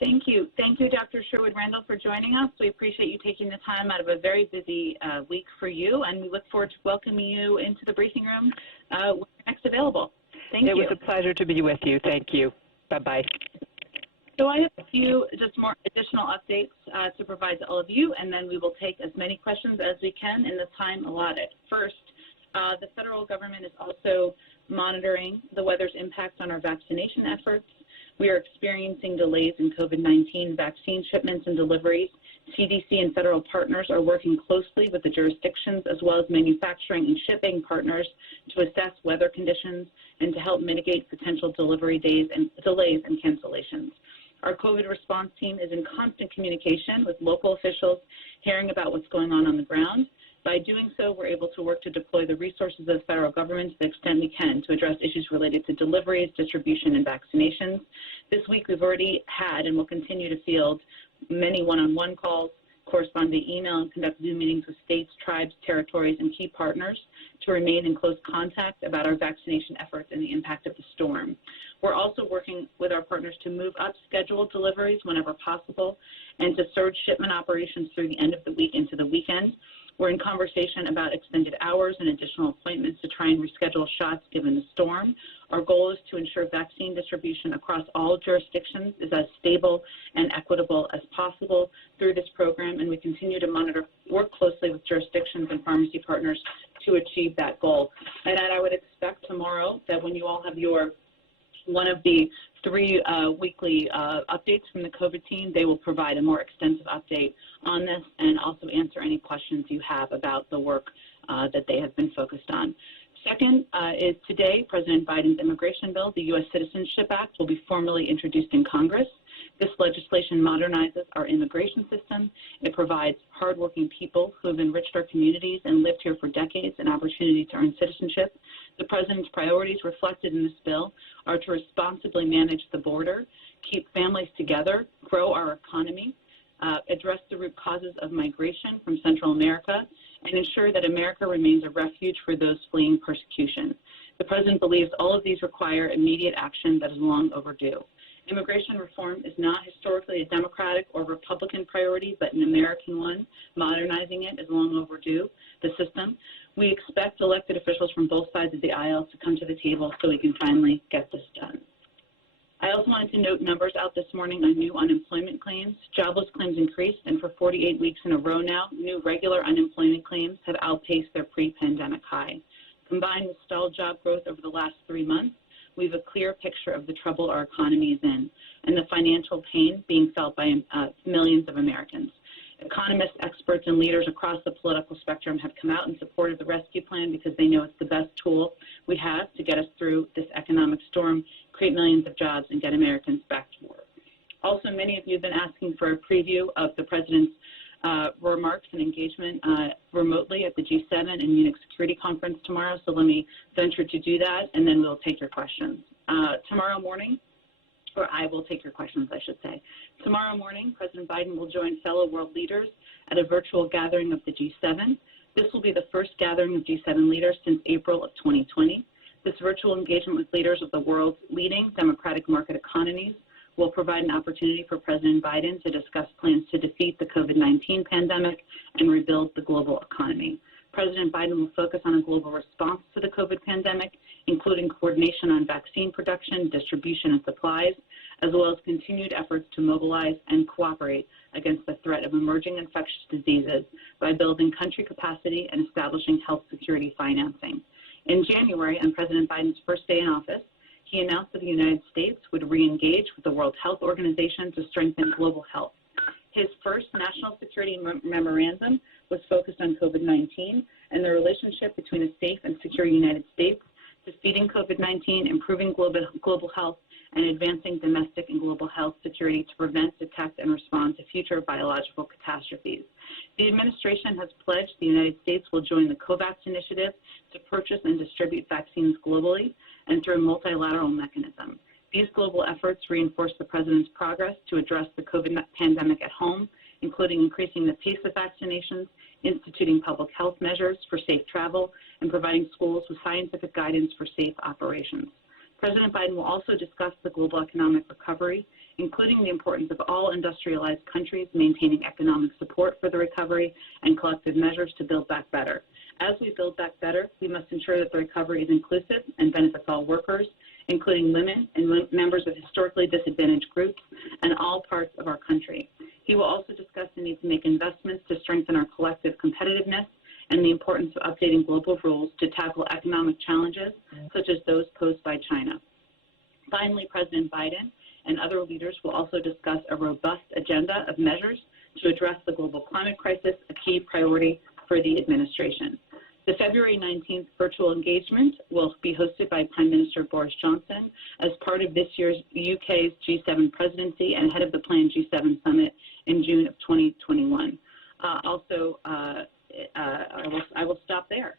Thank you. Thank you, Dr. Sherwood-Randall, for joining us. We appreciate you taking the time out of a very busy week for you, and we look forward to welcoming you into the briefing room when you're next available. Thank you. It was a pleasure to be with you. Thank you. Bye-bye. So I have a few just more additional updates to provide to all of you, and then we will take as many questions as we can in the time allotted. First, the federal government is also monitoring the weather's impact on our vaccination efforts. We are experiencing delays in COVID-19 vaccine shipments and deliveries. CDC and federal partners are working closely with the jurisdictions as well as manufacturing and shipping partners to assess weather conditions and to help mitigate potential delivery delays and cancellations. Our COVID response team is in constant communication with local officials, hearing about what's going on the ground. By doing so, we're able to work to deploy the resources of the federal government to the extent we can to address issues related to deliveries, distribution, and vaccinations. This week, we've already had and will continue to field many one-on-one calls, correspond via email, and conduct Zoom meetings with states, tribes, territories, and key partners to remain in close contact about our vaccination efforts and the impact of the storm. We're also working with our partners to move up scheduled deliveries whenever possible and to surge shipment operations through the end of the week into the weekend. We're in conversation about extended hours and additional appointments to try and reschedule shots given the storm. Our goal is to ensure vaccine distribution across all jurisdictions is as stable and equitable as possible through this program, and we continue to work closely with jurisdictions and pharmacy partners to achieve that goal. And I would expect tomorrow that when you all have one of the 3 weekly updates from the COVID team, they will provide a more extensive update on this and also answer any questions you have about the work that they have been focused on. Second is today, President Biden's immigration bill, the U.S. Citizenship Act, will be formally introduced in Congress. This legislation modernizes our immigration system. It provides hardworking people who have enriched our communities and lived here for decades an opportunity to earn citizenship. The President's priorities reflected in this bill are to responsibly manage the border, keep families together, grow our economy, address the root causes of migration from Central America, and ensure that America remains a refuge for those fleeing persecution. The President believes all of these require immediate action that is long overdue. Immigration reform is not historically a Democratic or Republican priority, but an American one. Modernizing it is long overdue, the system. We expect elected officials from both sides of the aisle to come to the table so we can finally get this done. I also wanted to note numbers out this morning on new unemployment claims. Jobless claims increased, and for 48 weeks in a row now, new regular unemployment claims have outpaced their pre-pandemic high. Combined with stalled job growth over the last 3 months, we have a clear picture of the trouble our economy is in and the financial pain being felt by millions of Americans. Economists, experts, and leaders across the political spectrum have come out in support of the rescue plan because they know it's the best tool we have to get us through this economic storm, create millions of jobs, and get Americans back to work. Also, many of you have been asking for a preview of the President's remarks and engagement remotely at the G7 and Munich Security Conference tomorrow, so let me venture to do that, and then we'll take your questions. Tomorrow morning, or I will take your questions, I should say. Tomorrow morning, President Biden will join fellow world leaders at a virtual gathering of the G7. This will be the first gathering of G7 leaders since April of 2020. This virtual engagement with leaders of the world's leading democratic market economies will provide an opportunity for President Biden to discuss plans to defeat the COVID-19 pandemic and rebuild the global economy. President Biden will focus on a global response to the COVID pandemic, including coordination on vaccine production, distribution, and supplies, as well as continued efforts to mobilize and cooperate against the threat of emerging infectious diseases by building country capacity and establishing health security financing. In January, on President Biden's first day in office, he announced that the United States would re-engage with the World Health Organization to strengthen global health. His first national security memorandum was focused on COVID-19 and the relationship between a safe and secure United States, defeating COVID-19, improving global health, and advancing domestic and global health security to prevent, detect, and respond to future biological catastrophes. The administration has pledged the United States will join the COVAX initiative to purchase and distribute vaccines globally and through a multilateral mechanism. These global efforts reinforce the President's progress to address the COVID pandemic at home, including increasing the pace of vaccinations, instituting public health measures for safe travel, and providing schools with scientific guidance for safe operations. President Biden will also discuss the global economic recovery, including the importance of all industrialized countries maintaining economic support for the recovery and collective measures to build back better. As we build back better, we must ensure that the recovery is inclusive and benefits all workers, including women and members of historically disadvantaged groups and all parts of our country. He will also discuss the need to make investments to strengthen our collective competitiveness and the importance of updating global rules to tackle economic challenges such as those posed by China. Finally, President Biden and other leaders will also discuss a robust agenda of measures to address the global climate crisis, a key priority for the administration. The February 19th virtual engagement will be hosted by Prime Minister Boris Johnson as part of this year's UK's G7 presidency and head of the planned G7 summit in June of 2021. I will stop there.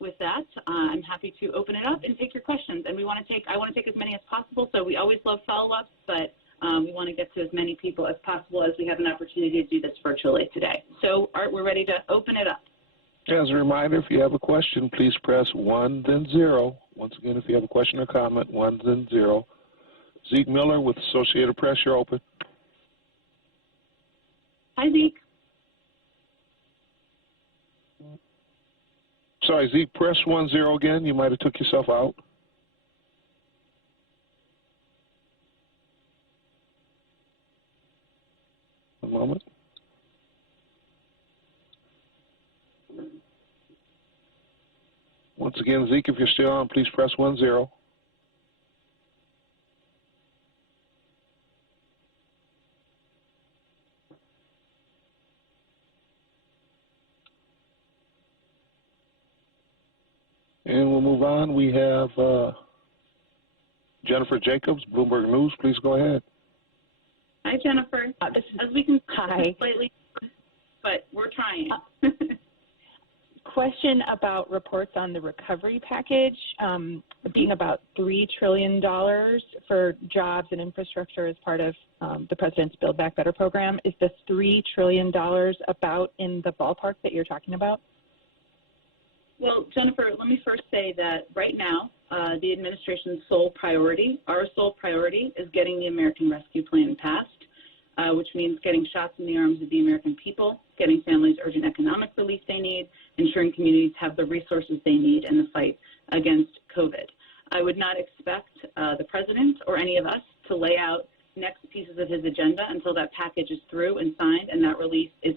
With that, I'm happy to open it up and take your questions. And I want to take as many as possible. So we always love follow-ups, but we want to get to as many people as possible as we have an opportunity to do this virtually today. So, Art, we're ready to open it up. As a reminder, if you have a question, please press 1, then 0. Once again, if you have a question or comment, 1, then 0. Zeke Miller with Associated Press, you're open. Hi, Zeke. Sorry, Zeke, press 1, 0 again. You might have took yourself out. One moment. Once again, Zeke, if you're still on, please press 1, 0. And we'll move on. We have Jennifer Jacobs, Bloomberg News. Please go ahead. Hi, Jennifer. As we can see slightly, but we're trying. Question about reports on the recovery package being about $3 trillion for jobs and infrastructure as part of the President's Build Back Better program. Is the $3 trillion about in the ballpark that you're talking about? Well, Jennifer, let me first say that right now, the administration's sole priority, our sole priority, is getting the American Rescue Plan passed, which means getting shots in the arms of the American people, getting families urgent economic relief they need, ensuring communities have the resources they need in the fight against COVID. I would not expect the President or any of us to lay out next pieces of his agenda until that package is through and signed and that release is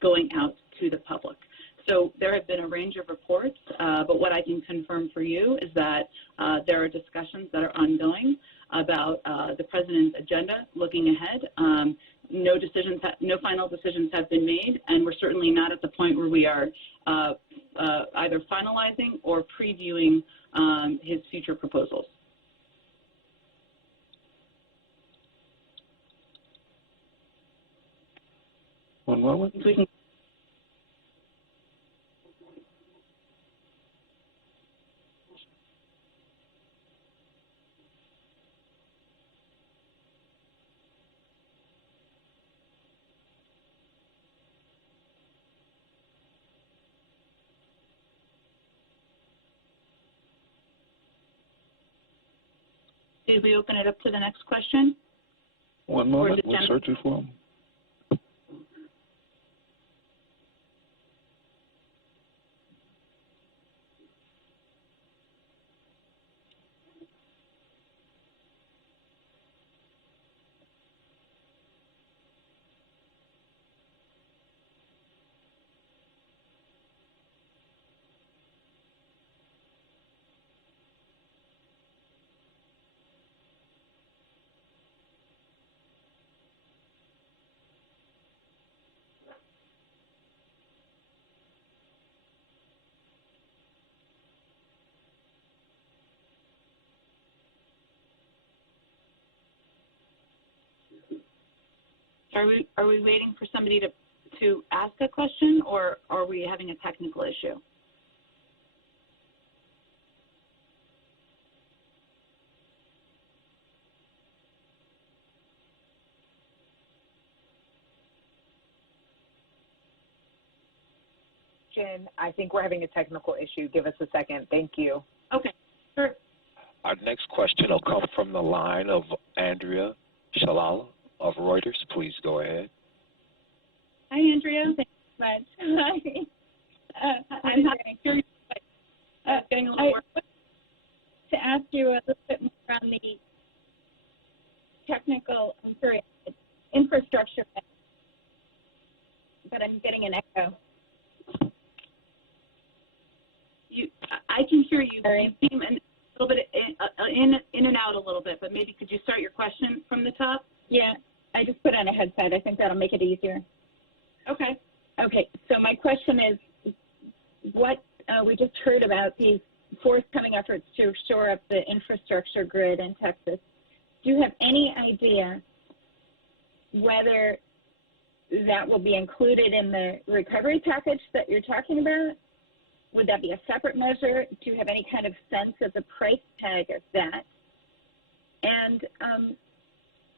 going out to the public. So there have been a range of reports, but what I can confirm for you is that there are discussions that are ongoing about the President's agenda looking ahead. No final decisions have been made, and we're certainly not at the point where we are either finalizing or previewing his future proposals. One moment. Did we open it up to the next question? One moment. We're searching for them. Are we waiting for somebody to ask a question, or are we having a technical issue? Jen, I think we're having a technical issue. Give us a second. Thank you. Okay, sure. Our next question will come from the line of Andrea Shalala of Reuters. Please go ahead. Hi, Andrea. Thanks so much. I'm getting a little more. to ask you a little bit more on the infrastructure, but I'm getting an echo. I can hear you. Sorry. You seem a little bit in and out a little bit, but maybe could you start your question from the top? Yeah, I just put on a headset. I think that'll make it easier. Okay. Okay, so my question is, what we just heard about these forthcoming efforts to shore up the infrastructure grid in Texas. Do you have any idea whether that will be included in the recovery package that you're talking about? Would that be a separate measure? Do you have any kind of sense of the price tag of that? And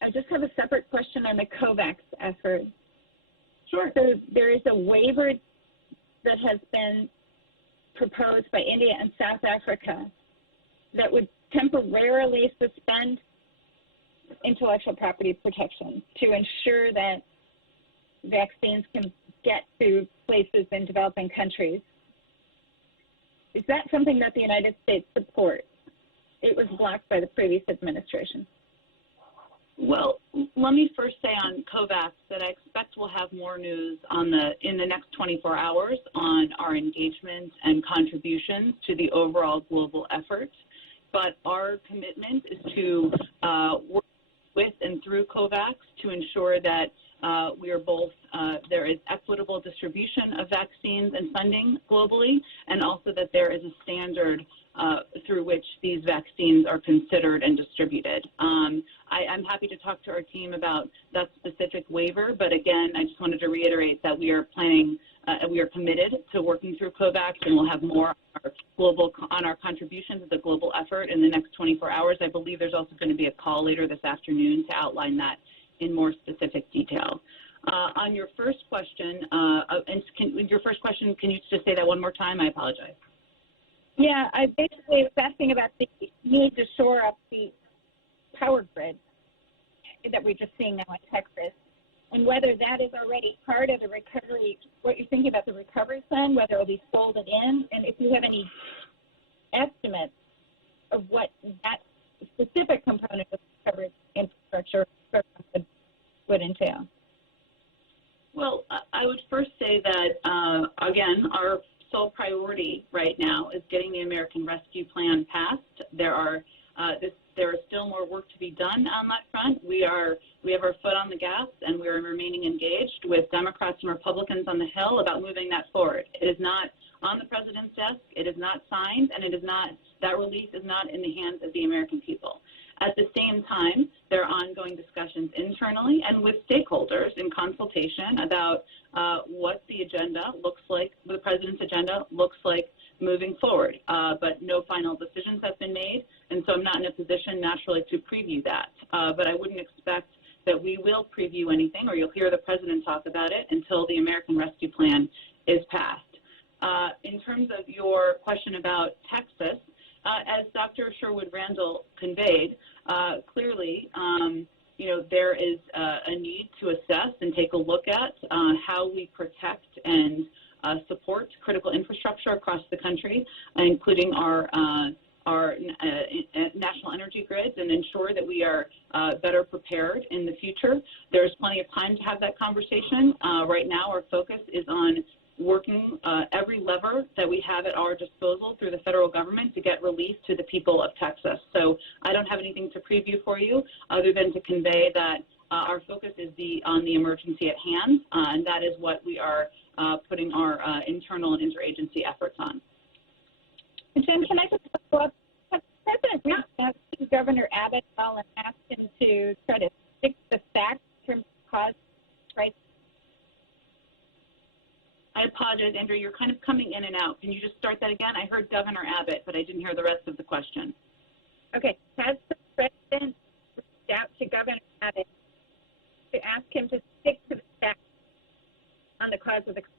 I just have a separate question on the COVAX effort. Sure. So there is a waiver that has been proposed by India and South Africa that would temporarily suspend intellectual property protection to ensure that vaccines can get to places in developing countries. Is that something that the United States supports? It was blocked by the previous administration. Well, let me first say on COVAX that I expect we'll have more news in the next 24 hours on our engagement and contributions to the overall global effort. But our commitment is to work with and through COVAX to ensure that we are both, there is equitable distribution of vaccines and funding globally, and also that there is a standard through which these vaccines are considered and distributed. I'm happy to talk to our team about that specific waiver, but again, I just wanted to reiterate that we are planning, we are committed to working through COVAX, and we'll have more on our contribution to the global effort in the next 24 hours. I believe there's also going to be a call later this afternoon to outline that in more specific detail. On your first question, can you just say that one more time? I apologize. Yeah, I basically was asking about the need to shore up the power grid that we're just seeing now in Texas, and whether that is already part of the recovery, what you're thinking about the recovery plan, whether it'll be folded in, and if you have any estimates of what that specific component of recovery infrastructure would entail. Well, I would first say that, again, our sole priority right now is getting the American Rescue Plan passed. There is still more work to be done on that front. We have our foot on the gas, and we are remaining engaged with Democrats and Republicans on the Hill about moving that forward. It is not on the president's desk. It is not signed, and that release is not in the hands of the American people. At the same time, there are ongoing discussions internally and with stakeholders in consultation about what the agenda looks like, the president's agenda looks like moving forward. But no final decisions have been made, and so I'm not in a position naturally to preview that. But I wouldn't expect that we will preview anything, or you'll hear the president talk about it until the American Rescue Plan is passed. In terms of your question about Texas, as Dr. Sherwood Randall conveyed, clearly, there is a need to assess and take a look at how we protect and support critical infrastructure across the country, including our national energy grids, and ensure that we are better prepared in the future. There's plenty of time to have that conversation. Right now, our focus is on working every lever that we have at our disposal through the federal government to get relief to the people of Texas. So I don't have anything to preview for you other than to convey that our focus is on the emergency at hand, and that is what we are putting our internal and interagency efforts on. Jen, can I just follow up? Has the President reached out to Governor Abbott and asked him to try to fix the facts in terms of cause crisis? I apologize, Andrew. You're kind of coming in and out. Can you just start that again? I heard Governor Abbott, but I didn't hear the rest of the question. Okay. Has the President reached out to Governor Abbott to ask him to stick to the facts on the cause of the crisis?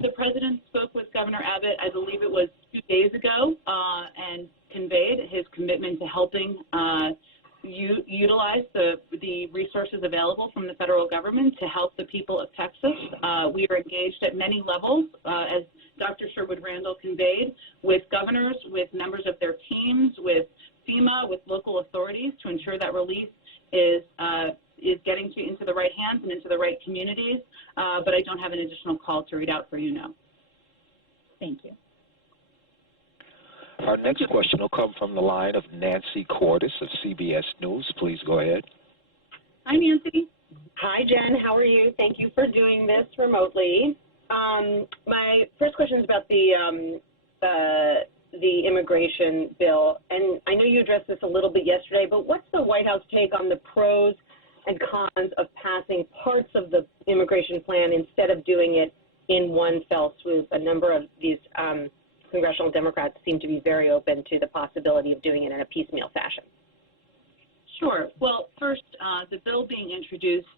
The President spoke with Governor Abbott, I believe it was 2 days ago, and conveyed his commitment to helping utilize the resources available from the federal government to help the people of Texas. We are engaged at many levels, as Dr. Sherwood Randall conveyed, with governors, with members of their teams, with FEMA, with local authorities to ensure that relief is getting into the right hands and into the right communities, but I don't have an additional call to read out for you now. Thank you. Our next question will come from the line of Nancy Cordes of CBS News. Please go ahead. Hi, Nancy. Hi, Jen. How are you? Thank you for doing this remotely. My first question is about the immigration bill, and I know you addressed this a little bit yesterday, but what's the White House take on the pros and cons of passing parts of the immigration plan instead of doing it in one fell swoop? A number of these congressional Democrats seem to be very open to the possibility of doing it in a piecemeal fashion. Sure. Well, first, the bill being introduced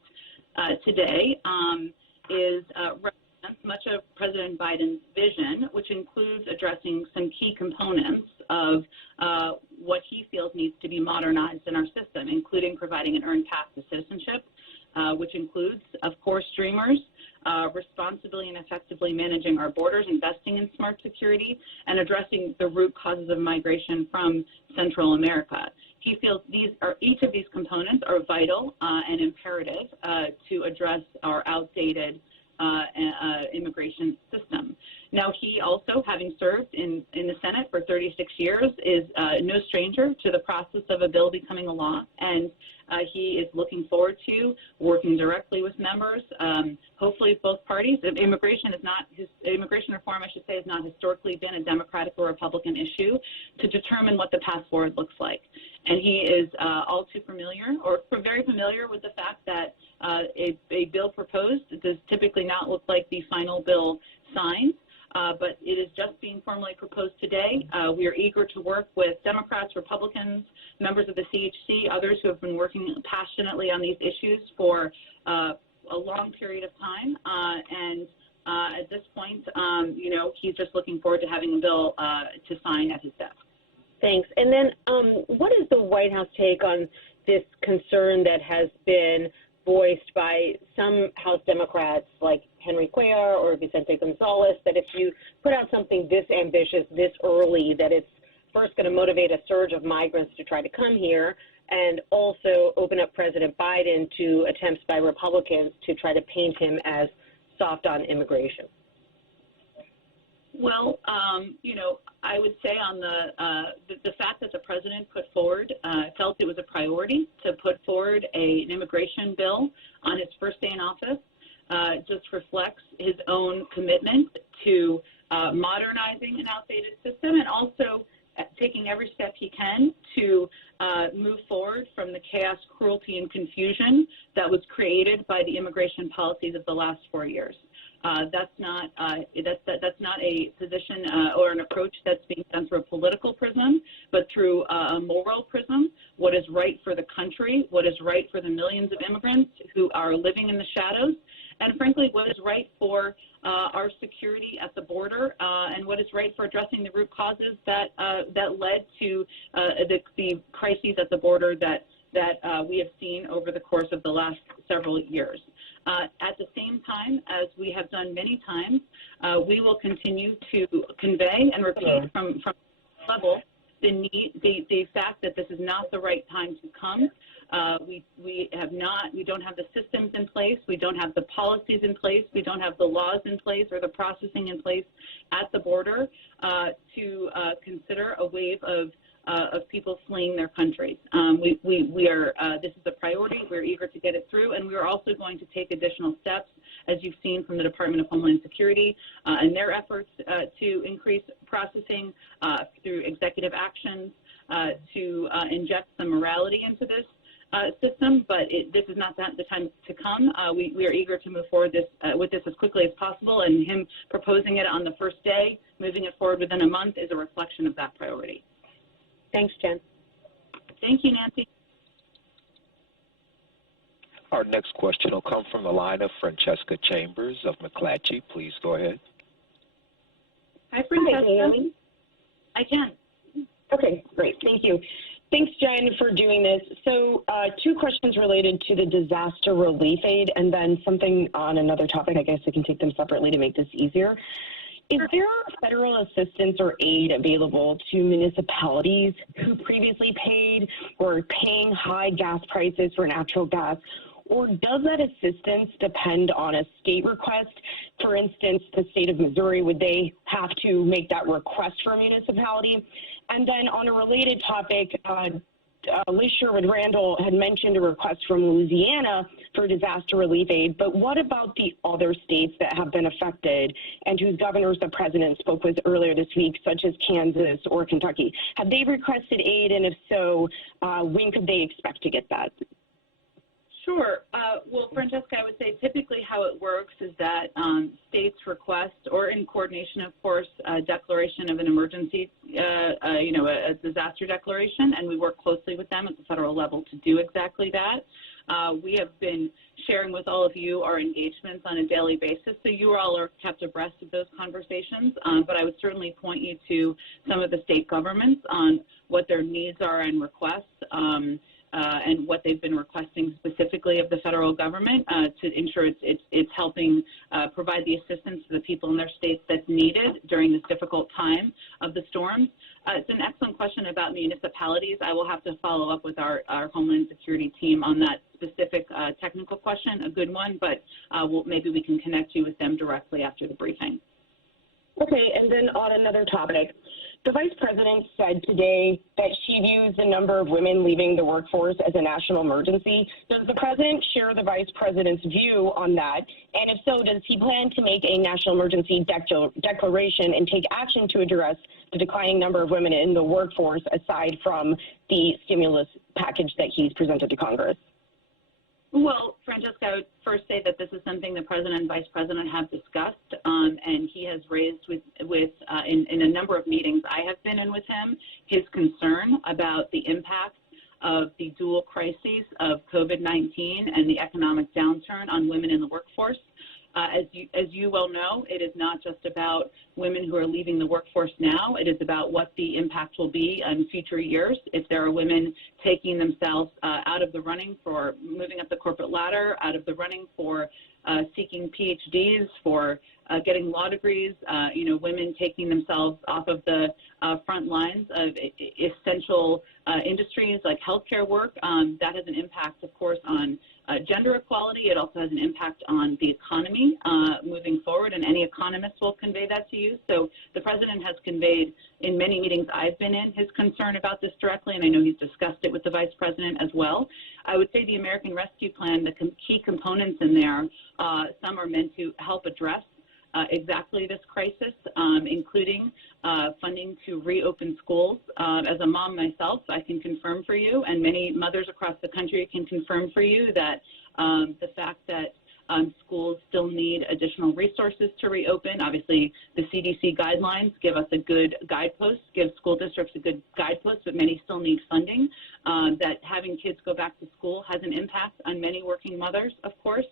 today represents much of President Biden's vision, which includes addressing some key components of what he feels needs to be modernized in our system, including providing an earned path to citizenship, which includes, of course, Dreamers, responsibly and effectively managing our borders, investing in smart security, and addressing the root causes of migration from Central America. He feels each of these components are vital and imperative to address our outdated immigration system. Now, he also, having served in the Senate for 36 years, is no stranger to the process of a bill becoming a law, and he is looking forward to working directly with members, hopefully both parties. Immigration reform, I should say, has not historically been a Democratic or Republican issue, to determine what the path forward looks like. And he is all too familiar, or very familiar with the fact that a bill proposed does typically not look like the final bill signed, but it is just being formally proposed today. We are eager to work with Democrats, Republicans, members of the CHC, others who have been working passionately on these issues for a long period of time. And at this point, he's just looking forward to having a bill to sign at his desk. Thanks. And then what is the White House take on this concern that has been voiced by some House Democrats like Henry Cuellar or Vicente Gonzalez, that if you put out something this ambitious this early, that it's first going to motivate a surge of migrants to try to come here, and also open up President Biden to attempts by Republicans to try to paint him as soft on immigration? Well, I would say on the fact that the president put forward, felt it was a priority to put forward an immigration bill on his first day in office, just reflects his own commitment to modernizing an outdated system, and also taking every step he can to move forward from the chaos, cruelty, and confusion that was created by the immigration policies of the last 4 years. That's not a position or an approach that's being done through a political prism, but through a moral prism. What is right for the country, what is right for the millions of immigrants who are living in the shadows, and frankly, what is right for our security at the border, and what is right for addressing the root causes that led to the crises at the border that we have seen over the course of the last several years. At the same time, as we have done many times, we will continue to convey and repeat from the level the fact that this is not the right time to come. We don't have the systems in place, we don't have the policies in place, we don't have the laws in place or the processing in place at the border to consider a wave of people fleeing their countries. This is a priority. We're eager to get it through, and we're also going to take additional steps, as you've seen from the Department of Homeland Security and their efforts to increase processing through executive actions to inject some morality into this system, but this is not the time to come. We are eager to move forward with this as quickly as possible, and him proposing it on the first day, moving it forward within a month, is a reflection of that priority. Thanks, Jen. Thank you, Nancy. Our next question will come from the line of Francesca Chambers of McClatchy. Please go ahead. Hi, Francesca. Can you hear me? I can. Okay, great. Thank you. Thanks, Jen, for doing this. So 2 questions related to the disaster relief aid and then something on another topic. I guess I can take them separately to make this easier. Is there federal assistance or aid available to municipalities who previously paid or are paying high gas prices for natural gas? Or does that assistance depend on a state request? For instance, the state of Missouri, would they have to make that request for a municipality? And then on a related topic, Liz Sherwood-Randall had mentioned a request from Louisiana for disaster relief aid, but what about the other states that have been affected and whose governors the president spoke with earlier this week, such as Kansas or Kentucky? Have they requested aid, and if so, when could they expect to get that? Sure. Well, Francesca, I would say typically how it works is that states request, or in coordination, of course, a declaration of an emergency, a disaster declaration, and we work closely with them at the federal level to do exactly that. We have been sharing with all of you our engagements on a daily basis, so you all are kept abreast of those conversations, but I would certainly point you to some of the state governments on what their needs are and requests. And what they've been requesting specifically of the federal government to ensure it's helping provide the assistance to the people in their states that's needed during this difficult time of the storms. It's an excellent question about municipalities. I will have to follow up with our Homeland Security team on that specific technical question, a good one, but maybe we can connect you with them directly after the briefing. Okay, and then on another topic, the Vice President said today that she views the number of women leaving the workforce as a national emergency. Does the President share the Vice President's view on that? And if so, does he plan to make a national emergency declaration and take action to address the declining number of women in the workforce aside from the stimulus package that he's presented to Congress? Well, Francesca, I would first say that this is something the President and Vice President have discussed, and he has raised in a number of meetings I have been in with him, his concern about the impact of the dual crises of COVID-19 and the economic downturn on women in the workforce. As you well know, it is not just about women who are leaving the workforce now. It is about what the impact will be in future years if there are women taking themselves out of the running for moving up the corporate ladder, out of the running for seeking PhDs, for getting law degrees, women taking themselves off of the front lines of essential industries like healthcare work. That has an impact, of course, on gender equality. It also has an impact on the economy moving forward, and any economist will convey that to you. So the President has conveyed in many meetings I've been in his concern about this directly, and I know he's discussed it with the Vice President as well. I would say the American Rescue Plan, the key components in there, some are meant to help address exactly this crisis, including funding to reopen schools. As a mom myself, I can confirm for you, and many mothers across the country can confirm for you, that the fact that schools still need additional resources to reopen. Obviously, the CDC guidelines give us a good guidepost, give school districts a good guidepost, but many still need funding. That having kids go back to school has an impact on many working mothers, of course.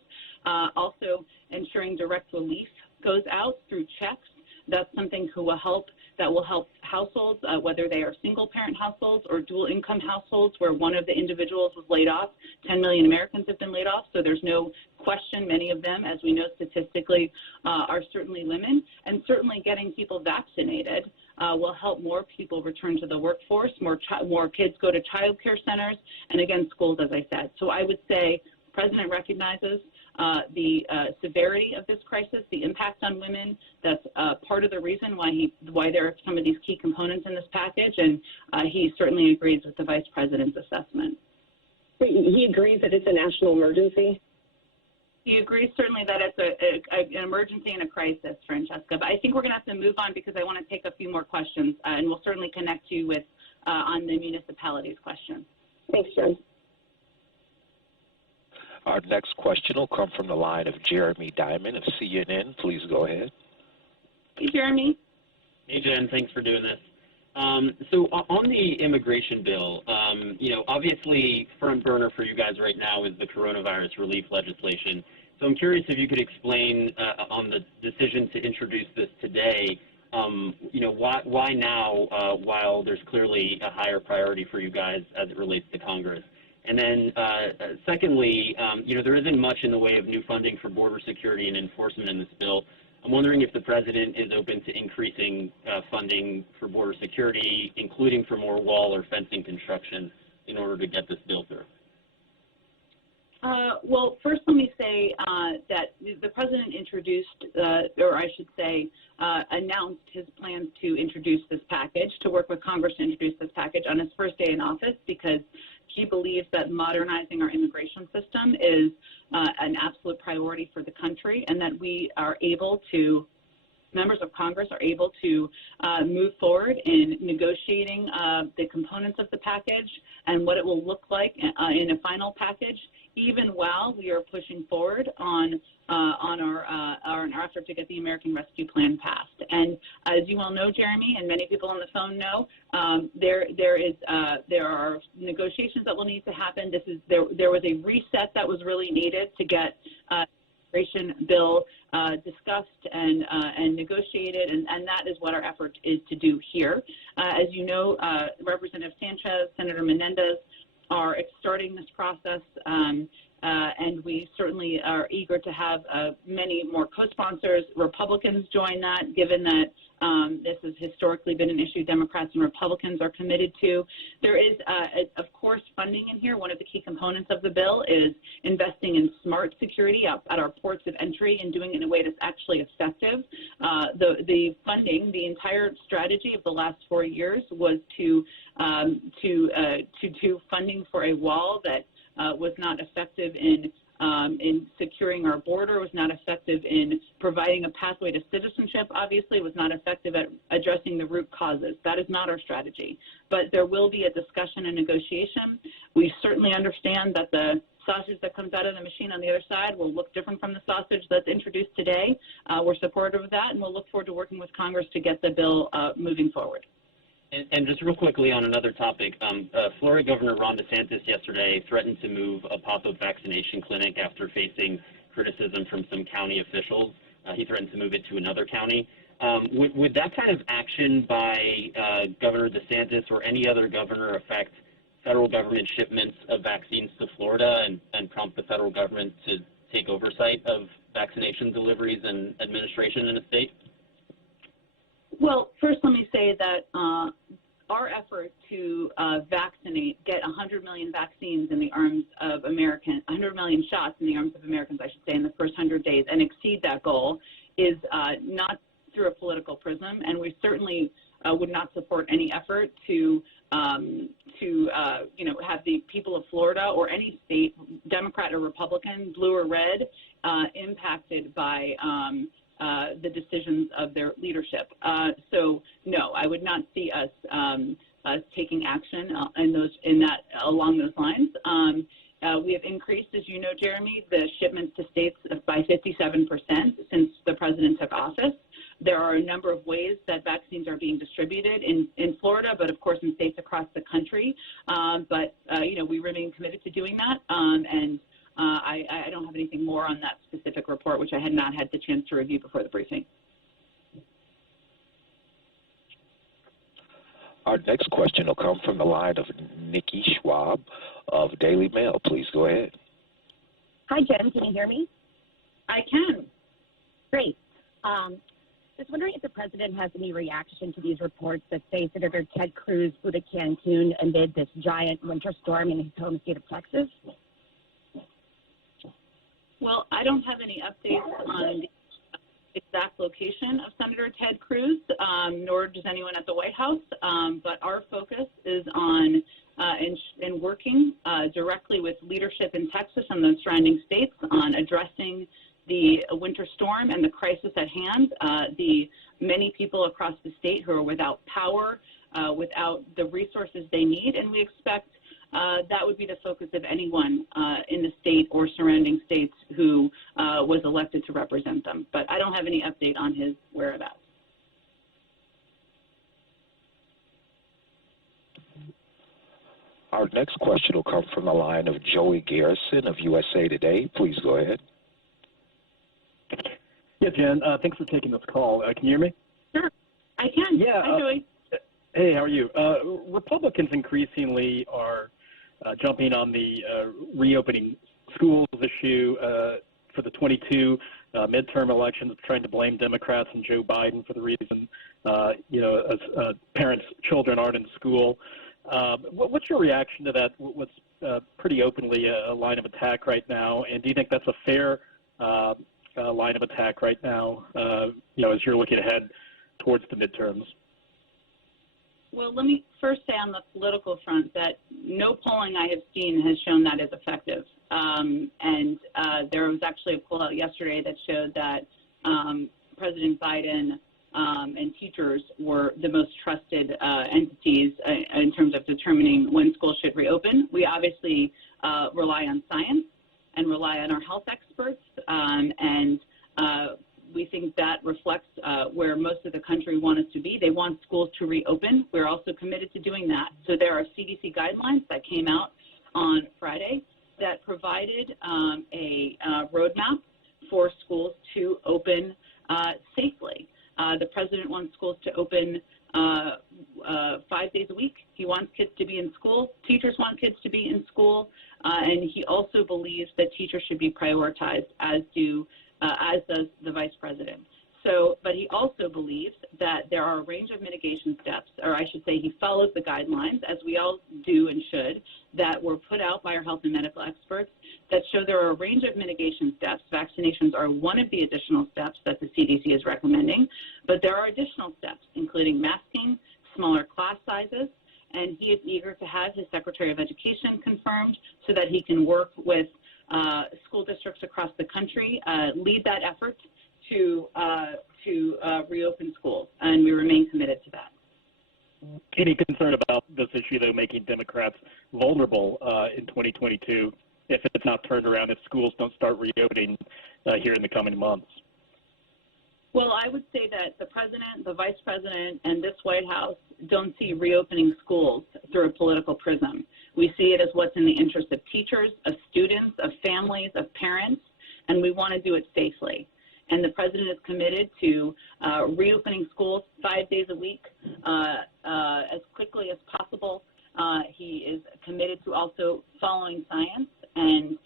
Also, ensuring direct relief goes out through checks. That's something that will help households, whether they are single-parent households or dual-income households where one of the individuals was laid off. 10 million Americans have been laid off, so there's no question many of them, as we know statistically, are certainly women. And certainly getting people vaccinated will help more people return to the workforce, more kids go to child care centers, and again, schools, as I said. So I would say the President recognizes the severity of this crisis, the impact on women. That's part of the reason why there are some of these key components in this package, and he certainly agrees with the Vice President's assessment. He agrees that it's a national emergency? He agrees certainly that it's an emergency and a crisis, Francesca, but I think we're going to have to move on because I want to take a few more questions, and we'll certainly connect you with on the municipalities question. Thanks, Jen. Our next question will come from the line of Jeremy Diamond of CNN. Please go ahead. Hey, Jeremy. Hey, Jen. Thanks for doing this. So on the immigration bill, obviously front burner for you guys right now is the coronavirus relief legislation. So I'm curious if you could explain on the decision to introduce this today, why now while there's clearly a higher priority for you guys as it relates to Congress? And then secondly, there isn't much in the way of new funding for border security and enforcement in this bill. I'm wondering if the president is open to increasing funding for border security, including for more wall or fencing construction in order to get this bill through. Well, first let me say that the president introduced, or I should say, announced his plans to introduce this package, to work with Congress to introduce this package on his first day in office, because he believes that modernizing our immigration system is an absolute priority for the country, and that we are able to, members of Congress are able to move forward in negotiating the components of the package and what it will look like in a final package, even while we are pushing forward on our effort to get the American Rescue Plan passed. And as you all know, Jeremy, and many people on the phone know, there are negotiations that will need to happen. There was a reset that was really needed to get immigration bill discussed and negotiated, and that is what our effort is to do here. As you know, Representative Sanchez, Senator Menendez are starting this process, and we certainly are eager to have many more co-sponsors. Republicans join that, given that this has historically been an issue Democrats and Republicans are committed to. There is, of course, funding in here. One of the key components of the bill is investing in smart security at our ports of entry and doing it in a way that's actually effective. The funding, the entire strategy of the last 4 years was to do funding for a wall that was not effective in securing our border, was not effective in providing a pathway to citizenship, obviously, was not effective at addressing the root causes. That is not our strategy. But there will be a discussion and negotiation. We certainly understand that the sausage that comes out of the machine on the other side will look different from the sausage that's introduced today. We're supportive of that, and we'll look forward to working with Congress to get the bill moving forward. And just real quickly on another topic, Florida Governor Ron DeSantis yesterday threatened to move a pop-up vaccination clinic after facing criticism from some county officials. He threatened to move it to another county. Would that kind of action by Governor DeSantis or any other governor affect federal government shipments of vaccines to Florida and prompt the federal government to take oversight of vaccination deliveries and administration in the state? Well, first let me say that our effort to get 100 million vaccines in the arms of 100 million shots in the arms of Americans, I should say, in the first 100 days and exceed that goal is not through a political prism, and we certainly would not support any effort to have the people of Florida or any state, Democrat or Republican, blue or red, impacted by the decisions of their leadership. So no, I would not see us taking action along those lines. We have increased, as you know, Jeremy, the shipments to states by 57% since the president took office. There are a number of ways that vaccines are being distributed in Florida, but of course in states across the country. We remain committed to doing that, and I don't have anything more on that specific report, which I had not had the chance to review before the briefing. Our next question will come from the line of Nikki Schwab of Daily Mail. Please go ahead. Hi, Jen. Can you hear me? I can. Great. Just wondering if the president has any reaction to these reports that say Senator Ted Cruz flew to Cancun amid this giant winter storm in his home state of Texas. Well, I don't have any updates on the exact location of Senator Ted Cruz, nor does anyone at the White House, but our focus is on in working directly with leadership in Texas and the surrounding states on addressing the winter storm and the crisis at hand, the many people across the state who are without power, without the resources they need, and we expect that would be the focus of anyone in the state or surrounding states who was elected to represent them. But I don't have any update on his whereabouts. Our next question will come from the line of Joey Garrison of USA Today. Please go ahead. Yeah, Jen, thanks for taking this call. Can you hear me? Sure. I can. Yeah. Hi, Joey. Hey, how are you? Republicans increasingly are jumping on the reopening schools issue for the 22 midterm elections, trying to blame Democrats and Joe Biden for the reason, as parents' children aren't in school. What's your reaction to that? What's pretty openly a line of attack right now, and do you think that's a fair line of attack right now, as you're looking ahead towards the midterms? Well, let me first say on the political front that no polling I have seen has shown that is effective. There was actually a poll out yesterday that showed that President Biden and teachers were the most trusted entities in terms of determining when schools should reopen. We obviously rely on science and rely on our health experts, we think that reflects where most of the country wants us to be. They want schools to reopen. We're also committed to doing that. So there are CDC guidelines that came out on Friday that provided a roadmap for schools to open safely. The president wants schools to open 5 days a week. He wants kids to be in school. Teachers want kids to be in school. And he also believes that teachers should be prioritized, as does the vice president. But he also believes that there are a range of mitigation steps, or I should say he follows the guidelines, as we all do and should, that were put out by our health and medical experts that show there are a range of mitigation steps. Vaccinations are one of the additional steps that the CDC is recommending, but there are additional steps, including masking, smaller class sizes, and he is eager to have his Secretary of Education confirmed so that he can work with school districts across the country, lead that effort to reopen schools, and we remain committed to that. Any concern about this issue, though, making Democrats vulnerable in 2022 if it's not turned around, if schools don't start reopening here in the coming months? Well, I would say that the president, the vice president, and this White House don't see reopening schools through a political prism. We see it as what's in the interest of teachers, of students, of families, of parents, and we want to do it safely. And the president is committed to reopening schools 5 days a week as quickly as possible. He is committed to also following science and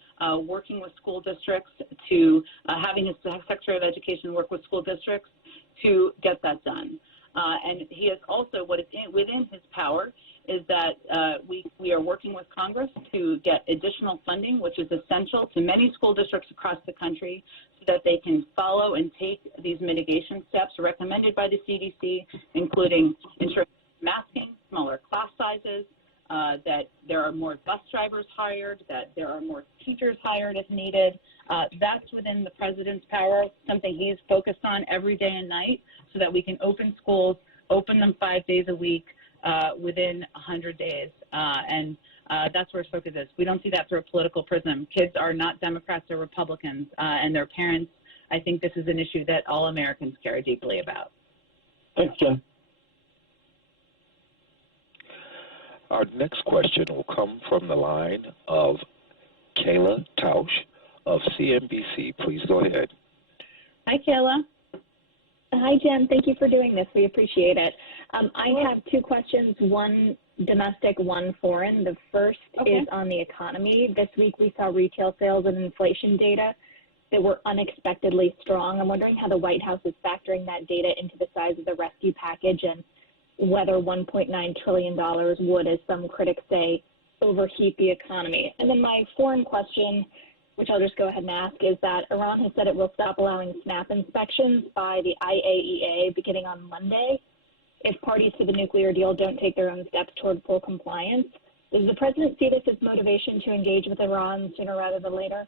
working with school districts to having his Secretary of Education work with school districts to get that done. And he is also, what is within his power is that we are working with Congress to get additional funding, which is essential to many school districts across the country so that they can follow and take these mitigation steps recommended by the CDC, including ensuring masking, smaller class sizes, that there are more bus drivers hired, that there are more teachers hired if needed. That's within the president's power, something he's focused on every day and night so that we can open schools, open them 5 days a week within 100 days. That's where his focus is. We don't see that through a political prism. Kids are not Democrats or Republicans, and their parents. I think this is an issue that all Americans care deeply about. Thanks, Jen. Our next question will come from the line of Kayla Tausch of CNBC. Please go ahead. Hi, Kayla. Hi, Jen. Thank you for doing this. We appreciate it. I have two questions, one domestic, one foreign. The first is on the economy. This week we saw retail sales and inflation data that were unexpectedly strong. I'm wondering how the White House is factoring that data into the size of the rescue package and whether $1.9 trillion would, as some critics say, overheat the economy. And then my foreign question, which I'll just go ahead and ask, is that Iran has said it will stop allowing SNAP inspections by the IAEA beginning on Monday if parties to the nuclear deal don't take their own steps toward full compliance. Does the president see this as motivation to engage with Iran sooner rather than later?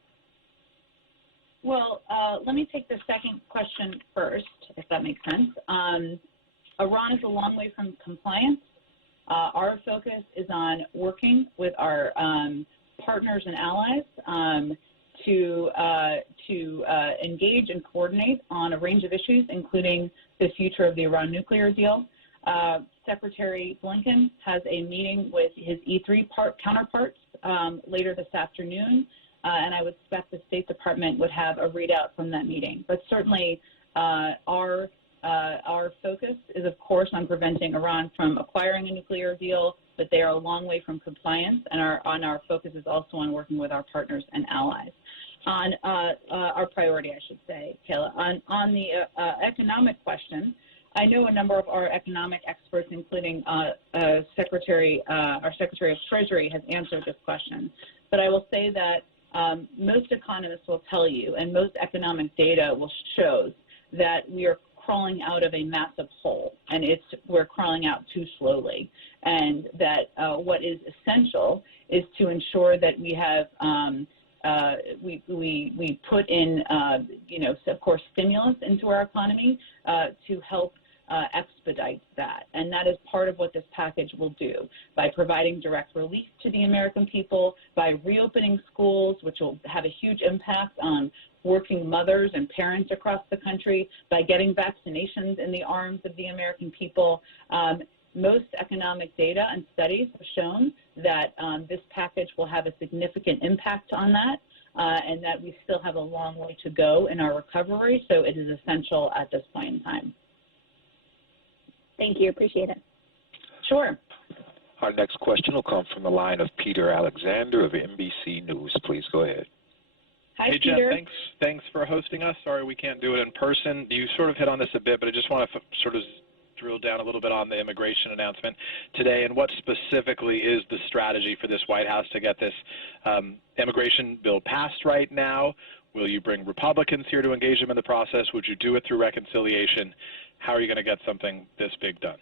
Well, let me take the second question first, if that makes sense. Iran is a long way from compliance. Our focus is on working with our partners and allies to engage and coordinate on a range of issues, including the future of the Iran nuclear deal. Secretary Blinken has a meeting with his E3 counterparts later this afternoon, and I would expect the State Department would have a readout from that meeting. But certainly our Our focus is, of course, on preventing Iran from acquiring a nuclear deal, but they are a long way from compliance, and our focus is also on working with our partners and allies. On our priority, I should say, Kayla, on the economic question, I know a number of our economic experts, including our Secretary of Treasury, has answered this question. But I will say that most economists will tell you, and most economic data will show that we are crawling out of a massive hole, and we're crawling out too slowly, and that what is essential is to ensure that we have we put in of course stimulus into our economy to help expedite that, and that is part of what this package will do by providing direct relief to the American people, by reopening schools, which will have a huge impact on working mothers and parents across the country, by getting vaccinations in the arms of the American people. Most economic data and studies have shown that this package will have a significant impact on that, and that we still have a long way to go in our recovery, so it is essential at this point in time. Thank you. Appreciate it. Sure. Our next question will come from the line of Peter Alexander of NBC News. Please go ahead. Hi, hey, Peter. Jen, thanks for hosting us. Sorry we can't do it in person. You sort of hit on this a bit, but I just want to sort of drill down a little bit on the immigration announcement today and what specifically is the strategy for this White House to get this immigration bill passed right now? Will you bring Republicans here to engage them in the process? Would you do it through reconciliation? How are you going to get something this big done?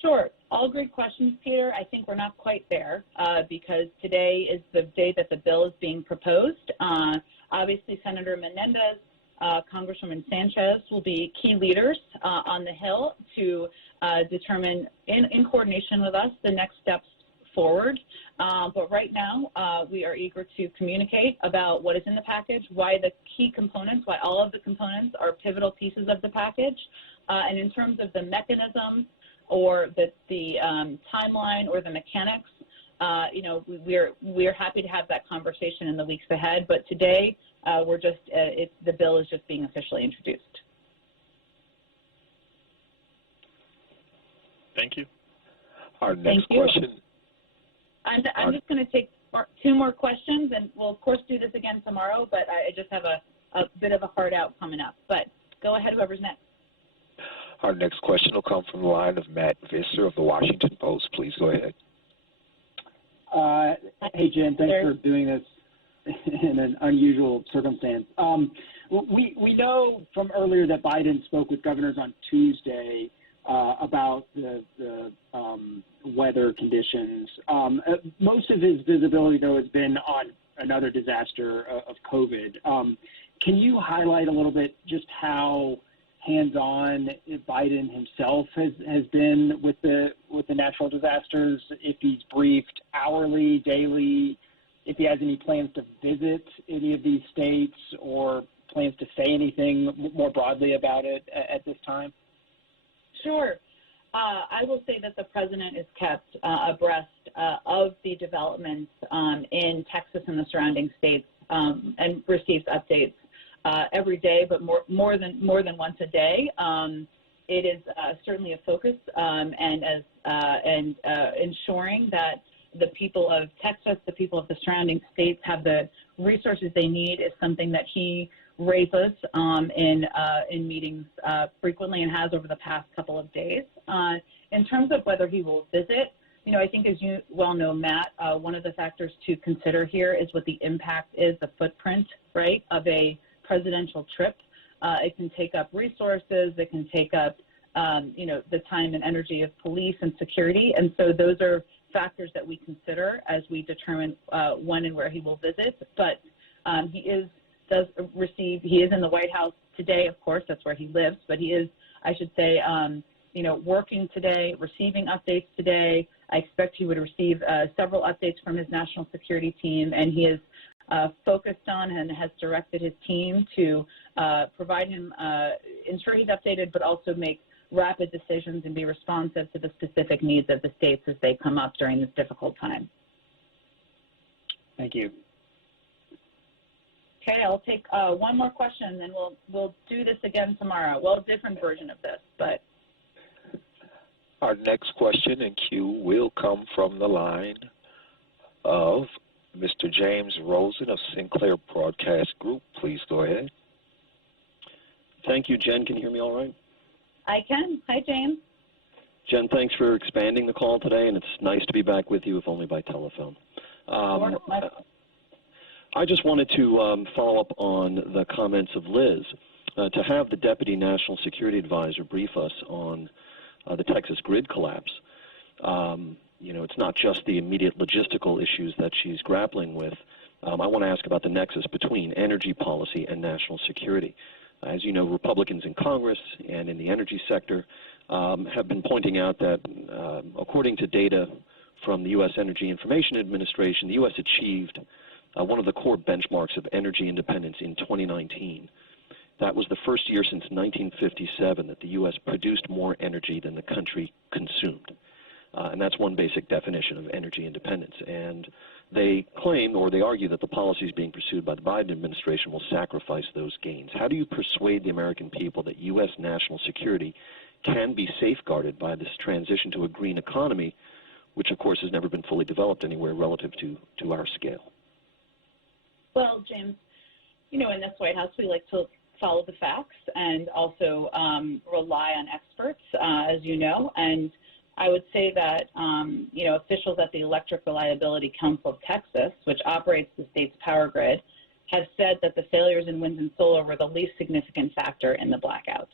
Sure. All great questions, Peter. I think we're not quite there because today is the day that the bill is being proposed. Obviously, Senator Menendez, Congresswoman Sanchez will be key leaders on the Hill to determine, in coordination with us, the next steps forward. But right now, we are eager to communicate about what is in the package, why the key components, why all of the components are pivotal pieces of the package. And in terms of the mechanism or the timeline or the mechanics, we're happy to have that conversation in the weeks ahead. But today, the bill is just being officially introduced. Thank you. Our next question. I'm just going to take two more questions, and we'll, of course, do this again tomorrow, but I just have a bit of a hard out coming up. But go ahead, whoever's next. Our next question will come from the line of Matt Visser of the Washington Post. Please go ahead. Hey, Jen, thanks for doing this in an unusual circumstance. We know from earlier that Biden spoke with governors on Tuesday about the weather conditions. Most of his visibility, though, has been on another disaster of COVID. Can you highlight a little bit just how hands-on Biden himself has been with the natural disasters, if he's briefed hourly, daily, if he has any plans to visit any of these states or plans to say anything more broadly about it at this time? Sure. I will say that the president is kept abreast of the developments in Texas and the surrounding states and receives updates every day, but more than once a day. It is certainly a focus, and ensuring that the people of Texas, the people of the surrounding states have the resources they need is something that he raises in meetings frequently and has over the past couple of days. In terms of whether he will visit, I think as you well know, Matt, one of the factors to consider here is what the impact is, the footprint, right, of a presidential trip. It can take up resources, it can take up, the time and energy of police and security, and so those are factors that we consider as we determine when and where he will visit. But he is in the White House today, of course, that's where he lives, but he is, I should say, working today, receiving updates today. I expect he would receive several updates from his national security team, and he is focused on and has directed his team to provide him, ensure he's updated, but also make rapid decisions and be responsive to the specific needs of the states as they come up during this difficult time. Thank you. Okay, I'll take one more question, and then we'll do this again tomorrow. Well, a different version of this, but. Our next question in queue will come from the line of Mr. James Rosen of Sinclair Broadcast Group. Please go ahead. Thank you, Jen. Can you hear me all right? I can. Hi, James. Jen, thanks for expanding the call today, and it's nice to be back with you, if only by telephone. I just wanted to follow up on the comments of Liz. To have the Deputy National Security Advisor brief us on the Texas grid collapse, you know, it's not just the immediate logistical issues that she's grappling with. I want to ask about the nexus between energy policy and national security. As you know, Republicans in Congress and in the energy sector have been pointing out that according to data from the U.S. Energy Information Administration, the U.S. achieved one of the core benchmarks of energy independence in 2019. That was the first year since 1957 that the U.S. produced more energy than the country consumed. And that's one basic definition of energy independence. And they claim, or they argue, that the policies being pursued by the Biden administration will sacrifice those gains. How do you persuade the American people that U.S. national security can be safeguarded by this transition to a green economy, which, of course, has never been fully developed anywhere relative to our scale? Well, James, you know, in this White House, we like to follow the facts and also rely on experts, as you know. And I would say that, you know, officials at the Electric Reliability Council of Texas, which operates the state's power grid, have said that the failures in wind and solar were the least significant factor in the blackouts.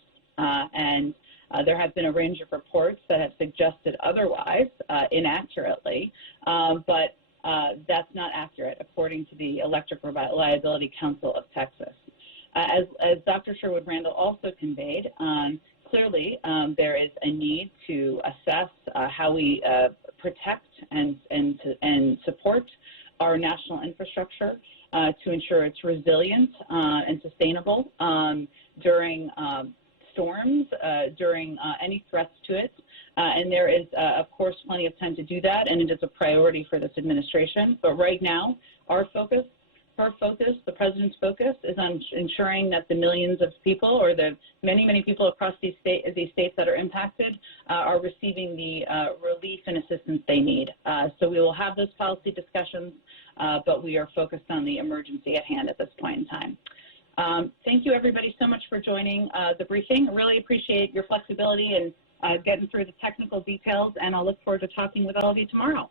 And there have been a range of reports that have suggested otherwise, inaccurately, but that's not accurate, according to the Electric Reliability Council of Texas. As Dr. Sherwood-Randall also conveyed, clearly there is a need to assess how we protect and support our national infrastructure to ensure it's resilient and sustainable during storms, during any threats to it. And there is, of course, plenty of time to do that, and it is a priority for this administration. But right now, our focus, the president's focus, is on ensuring that the millions of people, or the many, many people across these states that are impacted, are receiving the relief and assistance they need. So we will have those policy discussions, but we are focused on the emergency at hand at this point in time. Thank you, everybody, so much for joining the briefing. I really appreciate your flexibility and getting through the technical details, and I'll look forward to talking with all of you tomorrow.